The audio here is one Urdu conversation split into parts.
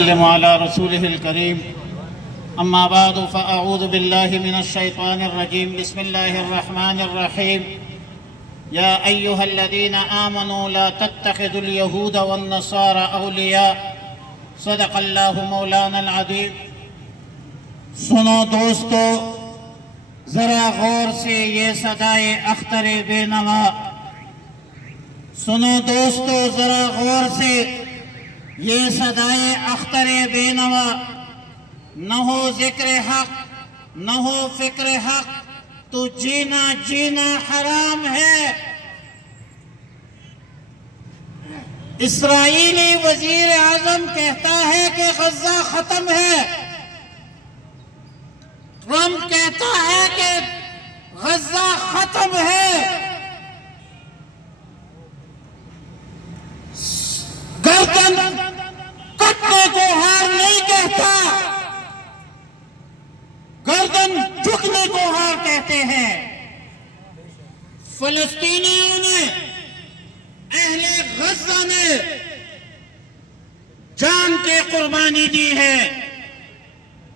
على رسوله الكريم أما بعد فأعوذ بالله من الشيطان الرجيم بسم الله الرحمن الرحيم يا أيها الذين آمنوا لا تتخذوا اليهود والنصارى أولياء صدق الله مولانا العظيم۔ سنو دوستو، ذرا غور سے یہ صدائے اختر بے نوا، سنو دوستو ذرا غور سے یہ صدائے اختر بے نوا، نہ ہو ذکر حق نہ ہو فکر حق تو جینا حرام ہے۔ اسرائیلی وزیر اعظم کہتا ہے کہ غزہ ختم ہے، ٹرمپ کہتا ہے کہ غزہ ختم ہے، گردن کٹنے کو ہار نہیں کہتا، گردن جھکنے کو ہار کہتے ہیں۔ فلسطینیوں نے، اہل غزہ نے جان کی قربانی دی ہے،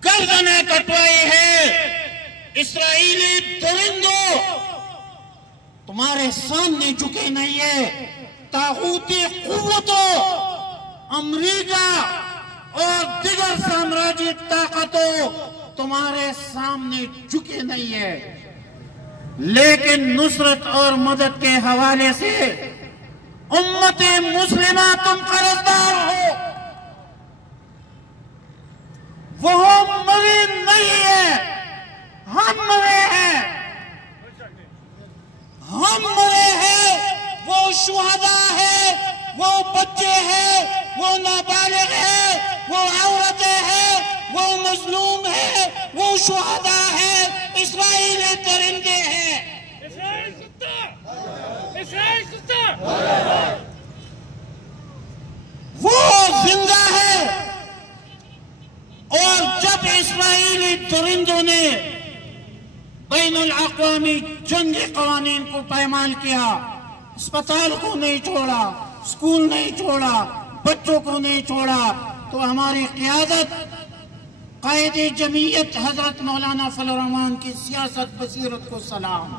گردنیں کٹوائی ہے۔ اسرائیلی درندوں تمہارے سامنے جھکے نہیں ہے، طاغوتی قوتوں امریکہ اور دیگر سامراجی طاقتوں تمہارے سامنے جھکے نہیں ہے، لیکن نصرت اور مدد کے حوالے سے امت مسلمہ تم قرضدار ہو۔ وہ مرے نہیں ہے، ہم مرے ہیں، ہم مرے ہیں۔ وہ شہداء ہے، وہ بچے ہیں، وہ نابالغ ہیں، وہ عورتیں ہیں، وہ مظلوم ہیں، وہ شہداء ہیں، اسرائیلی درندے ہیں۔ وہ زندہ ہے۔ اور جب اسرائیلی درندوں نے بین الاقوامی جنگی قوانین کو پائمال کیا، اسپتال کو نہیں چھوڑا، اسکول نہیں چھوڑا، بچوں کو نہیں چھوڑا، تو ہماری قیادت قائد جمعیت حضرت مولانا فضل الرحمان کی سیاست بصیرت کو سلام،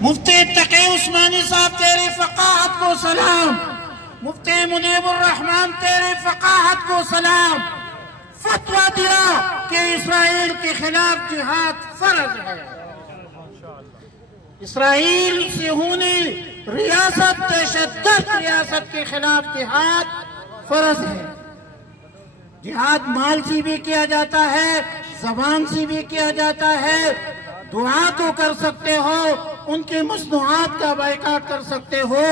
مفتی تقی عثمانی صاحب تیری فقاہت کو سلام، مفتی منیب الرحمان تیری فقاہت کو سلام۔ فتویٰ دیا کہ اسرائیل کے خلاف جہاد فرض ہے، اسرائیل صہیونی ریاست دہشت گرد ریاست کے خلاف جہاد فرض ہے۔ جہاد مال سے بھی کیا جاتا ہے، زبان سے بھی کیا جاتا ہے، دعا تو کر سکتے ہو، ان کی مصنوعات کا بائیکاٹ کر سکتے ہو۔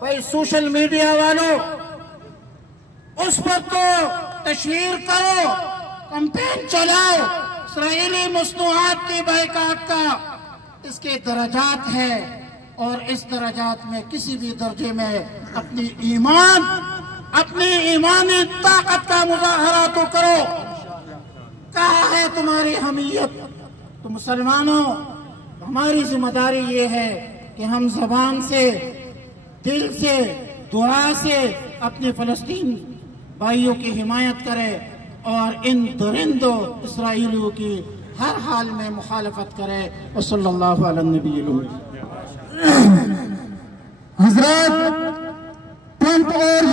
بھائی سوشل میڈیا والوں، اس پر تو تشہیر کرو، کمپین چلاؤ اسرائیلی مصنوعات کی بائیکاٹ کا۔ اس کے درجات ہیں، اور اس درجات میں کسی بھی درجے میں اپنی ایمانی طاقت کا مظاہرہ تو کرو۔ کہاں ہے تمہاری حمیت؟ تو مسلمانوں، ہماری ذمہ داری یہ ہے کہ ہم زبان سے، دل سے، دعا سے اپنے فلسطین بھائیوں کی حمایت کریں، اور ان درندوں اسرائیلیوں کی ہر حال میں مخالفت کرے۔ وصلی اللہ علی النبی الامی۔ حضرات ٹرمپ اور